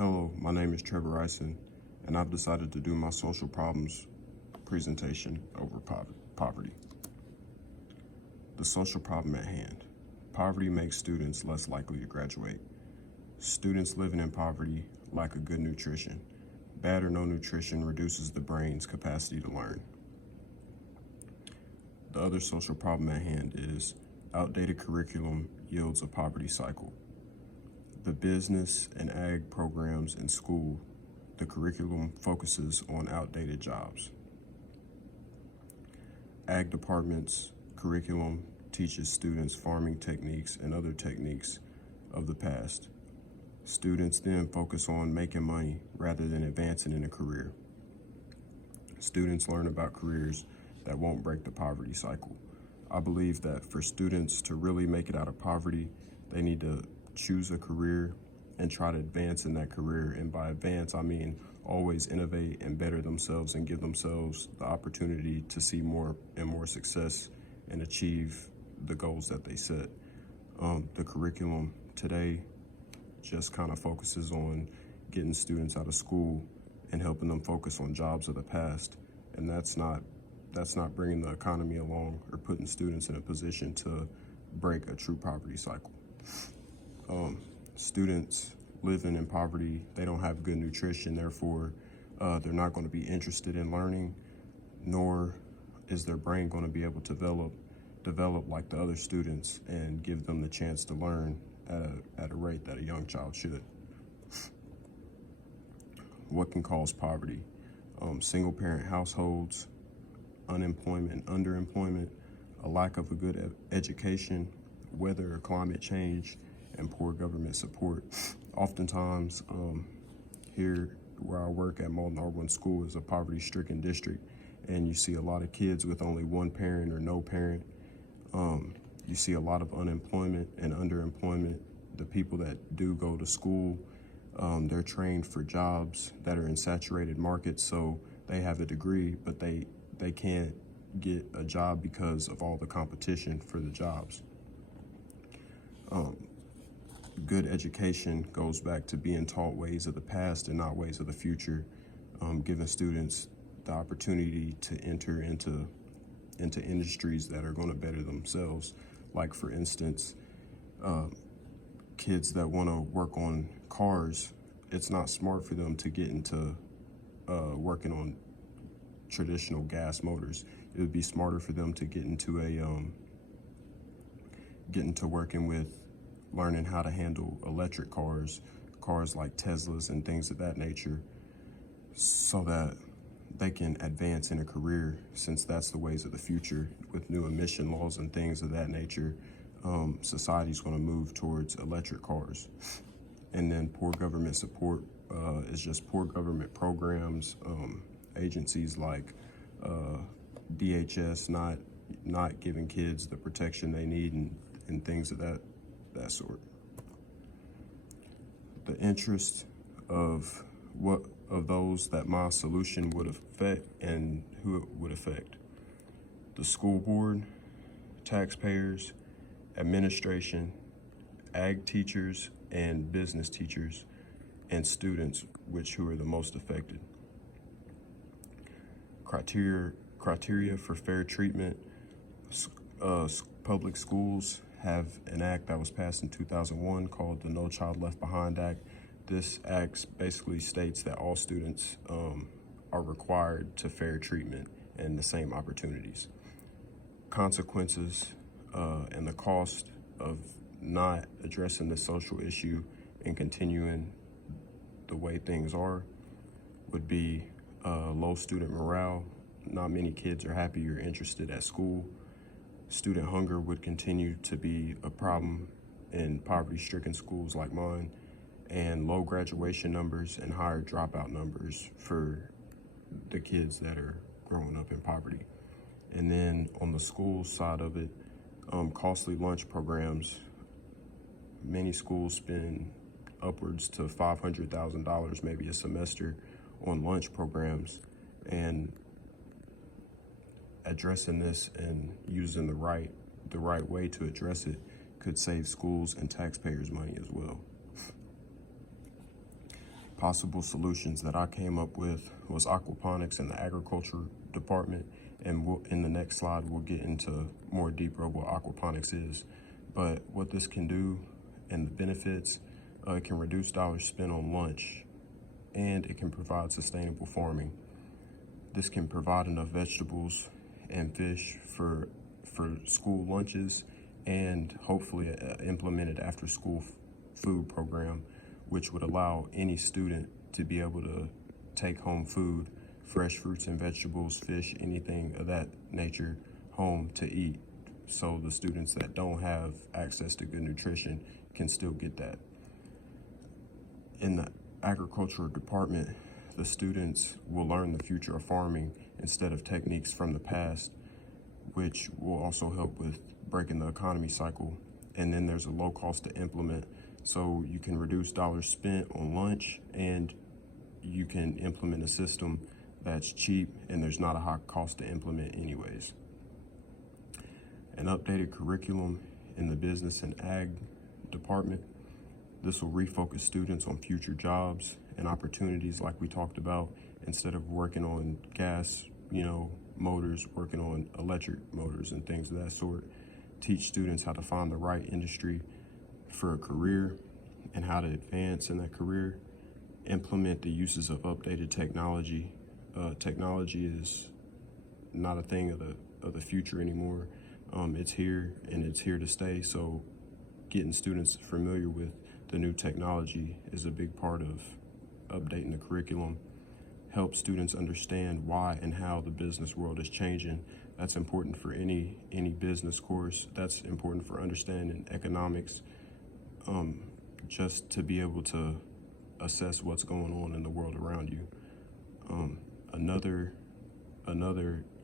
Hello, my name is Trevor Ison, and I've decided to do my social problems presentation over poverty. The social problem at hand. Poverty makes students less likely to graduate. Students living in poverty lack a good nutrition. Bad or no nutrition reduces the brain's capacity to learn. The other social problem at hand is outdated curriculum yields a poverty cycle. The business and ag programs in school, the curriculum focuses on outdated jobs. Ag department's curriculum teaches students farming techniques and other techniques of the past. Students then focus on making money rather than advancing in a career. Students learn about careers that won't break the poverty cycle. I believe that for students to really make it out of poverty, they need to choose a career and try to advance in that career. And by advance, I mean always innovate and better themselves and give themselves the opportunity to see more and more success and achieve the goals that they set. The curriculum today just kind of focuses on getting students out of school and helping them focus on jobs of the past. And that's not bringing the economy along or putting students in a position to break a true poverty cycle. Students living in poverty, they don't have good nutrition, therefore they're not going to be interested in learning, nor is their brain going to be able to develop like the other students and give them the chance to learn at a rate that a young child should. What can cause poverty? Single parent households, unemployment and underemployment, a lack of a good education, weather or climate change, and poor government support. Oftentimes, here where I work at Malden R1 School is a poverty-stricken district, and you see a lot of kids with only one parent or no parent. You see a lot of unemployment and underemployment. The people that do go to school, they're trained for jobs that are in saturated markets, so they have a degree, but they can't get a job because of all the competition for the jobs. Good education goes back to being taught ways of the past and not ways of the future, giving students the opportunity to enter into industries that are going to better themselves. Like, for instance, kids that want to work on cars, it's not smart for them to get into working on traditional gas motors. It would be smarter for them to get into working with learning how to handle electric cars like Teslas and things of that nature, so that they can advance in a career, since that's the ways of the future. With new emission laws and things of that nature, society's going to move towards electric cars. And then poor government support is just poor government programs, agencies like DHS not giving kids the protection they need and things of that sort. The interest of those that my solution would affect and who it would affect: the school board, taxpayers, administration, ag teachers and business teachers, and students, who are the most affected. Criteria for fair treatment. Public schools have an act that was passed in 2001 called the No Child Left Behind Act. This act basically states that all students are required to fair treatment and the same opportunities. Consequences and the cost of not addressing this social issue and continuing the way things are would be low student morale. Not many kids are happy or interested at school. Student hunger would continue to be a problem in poverty-stricken schools like mine, and low graduation numbers and higher dropout numbers for the kids that are growing up in poverty. And then on the school side of it, costly lunch programs. Many schools spend upwards to $500,000 maybe a semester on lunch programs, and addressing this and using the right way to address it could save schools and taxpayers money as well. possible solutions that I came up with was aquaponics in the agriculture department, and in the next slide we'll get into more deeper of what aquaponics is. But what this can do and the benefits, it can reduce dollars spent on lunch, and it can provide sustainable farming. This can provide enough vegetables and fish for school lunches, and hopefully an implemented after school food program, which would allow any student to be able to take home food, fresh fruits and vegetables, fish, anything of that nature home to eat. So the students that don't have access to good nutrition can still get that. In the agricultural department, the students will learn the future of farming instead of techniques from the past, which will also help with breaking the economy cycle. And then there's a low cost to implement, so you can reduce dollars spent on lunch, and you can implement a system that's cheap and there's not a high cost to implement anyways. An updated curriculum in the business and ag department. This will refocus students on future jobs and opportunities like we talked about, instead of working on gas, motors, working on electric motors and things of that sort. Teach students how to find the right industry for a career and how to advance in that career. Implement the uses of updated technology. Technology is not a thing of the future anymore. It's here and it's here to stay. So getting students familiar with the new technology is a big part of updating the curriculum. Help students understand why and how the business world is changing. That's important for any business course. That's important for understanding economics, just to be able to assess what's going on in the world around you. Another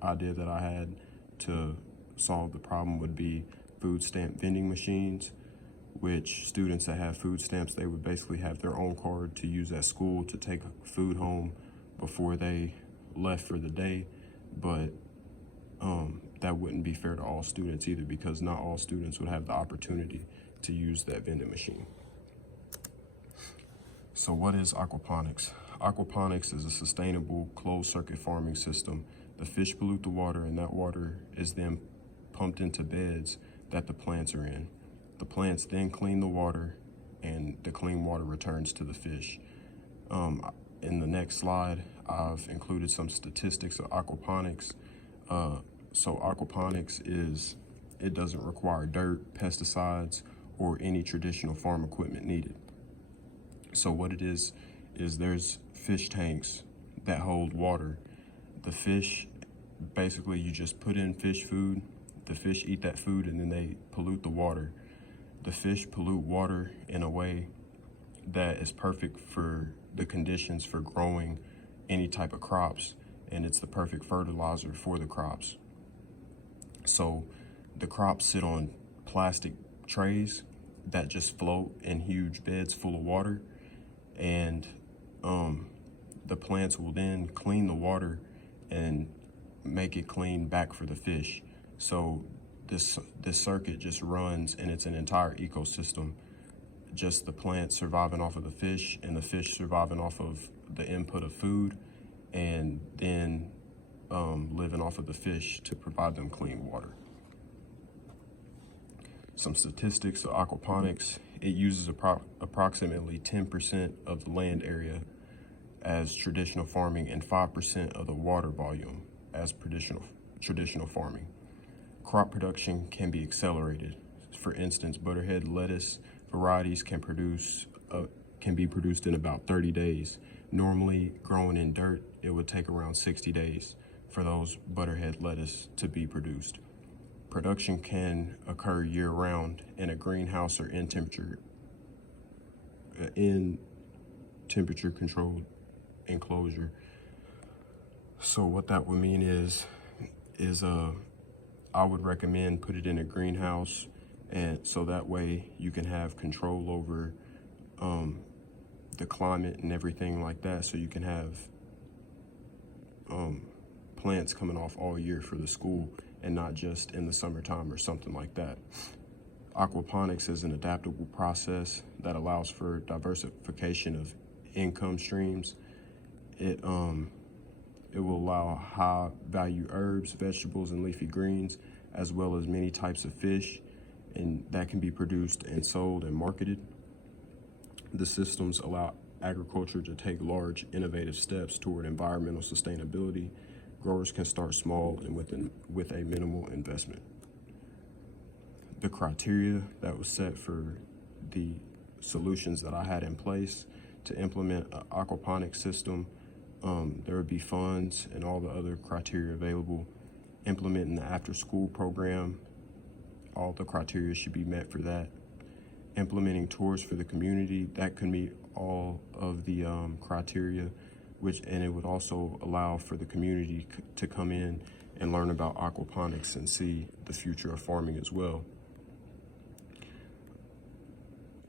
idea that I had to solve the problem would be food stamp vending machines, which students that have food stamps, they would basically have their own card to use at school to take food home before they left for the day. But that wouldn't be fair to all students either, because not all students would have the opportunity to use that vending machine. So what is aquaponics? Aquaponics is a sustainable closed-circuit farming system. The fish pollute the water, and that water is then pumped into beds that the plants are in. The plants then clean the water, and the clean water returns to the fish. In the next slide, I've included some statistics of aquaponics. So aquaponics it doesn't require dirt, pesticides, or any traditional farm equipment needed. So what it is there's fish tanks that hold water. The fish, basically you just put in fish food, the fish eat that food, and then they pollute the water. The fish pollute water in a way that is perfect for the conditions for growing any type of crops, and it's the perfect fertilizer for the crops. So the crops sit on plastic trays that just float in huge beds full of water, and the plants will then clean the water and make it clean back for the fish. So this circuit just runs, and it's an entire ecosystem. Just the plants surviving off of the fish, and the fish surviving off of the input of food, and then living off of the fish to provide them clean water. Some statistics of aquaponics: it uses approximately 10% of the land area as traditional farming, and 5% of the water volume as traditional farming. Crop production can be accelerated. For instance, butterhead lettuce varieties can be produced in about 30 days. Normally, growing in dirt, it would take around 60 days for those butterhead lettuce to be produced. Production can occur year-round in a greenhouse or in temperature-controlled enclosure. So what that would mean is I would recommend put it in a greenhouse, and so that way you can have control over the climate and everything like that, so you can have plants coming off all year for the school and not just in the summertime or something like that. Aquaponics is an adaptable process that allows for diversification of income streams. It will allow high value herbs, vegetables, and leafy greens, as well as many types of fish, and that can be produced and sold and marketed. The systems allow agriculture to take large, innovative steps toward environmental sustainability. Growers can start small and with a minimal investment. The criteria that was set for the solutions that I had in place to implement an aquaponics system, there would be funds and all the other criteria available. Implementing the after-school program, all the criteria should be met for that. Implementing tours for the community, that could meet all of the criteria, and it would also allow for the community to come in and learn about aquaponics and see the future of farming as well.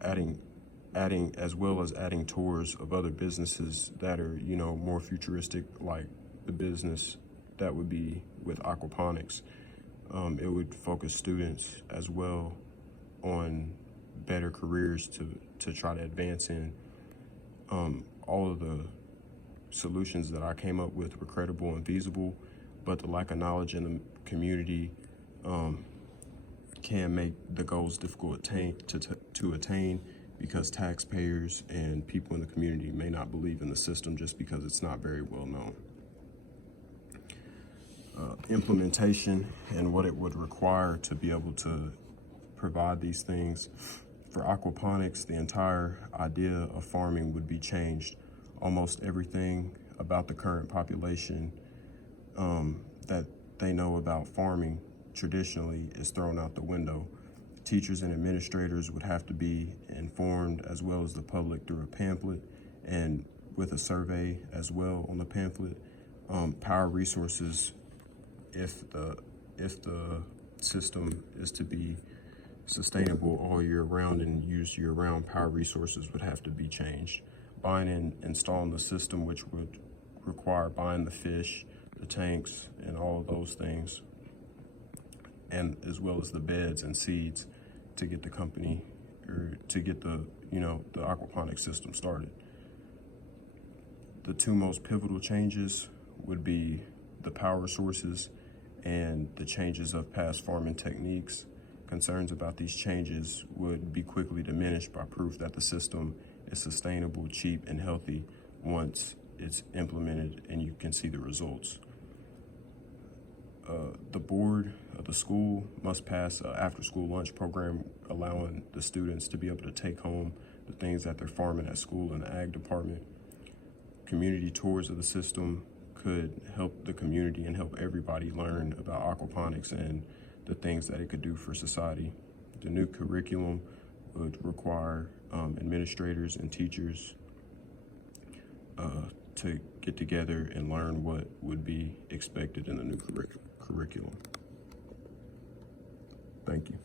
Adding as well as adding tours of other businesses that are, more futuristic, like the business that would be with aquaponics. It would focus students as well on better careers to try to advance in. All of the solutions that I came up with were credible and feasible, but the lack of knowledge in the community can make the goals difficult to attain, because taxpayers and people in the community may not believe in the system just because it's not very well known. Implementation and what it would require to be able to provide these things. For aquaponics, the entire idea of farming would be changed. Almost everything about the current population that they know about farming traditionally is thrown out the window. Teachers and administrators would have to be informed, as well as the public, through a pamphlet and with a survey as well on the pamphlet. Power resources, if the system is to be sustainable all year round and used year round, power resources would have to be changed. Buying and installing the system, which would require buying the fish, the tanks, and all of those things, and as well as the beds and seeds to get the company, or to get the aquaponics system started. The two most pivotal changes would be the power sources and the changes of past farming techniques. Concerns about these changes would be quickly diminished by proof that the system is sustainable, cheap, and healthy once it's implemented and you can see the results. The board of the school must pass an after-school lunch program, allowing the students to be able to take home the things that they're farming at school in the ag department. Community tours of the system could help the community and help everybody learn about aquaponics and the things that it could do for society. The new curriculum would require administrators and teachers to get together and learn what would be expected in the new curriculum. Thank you.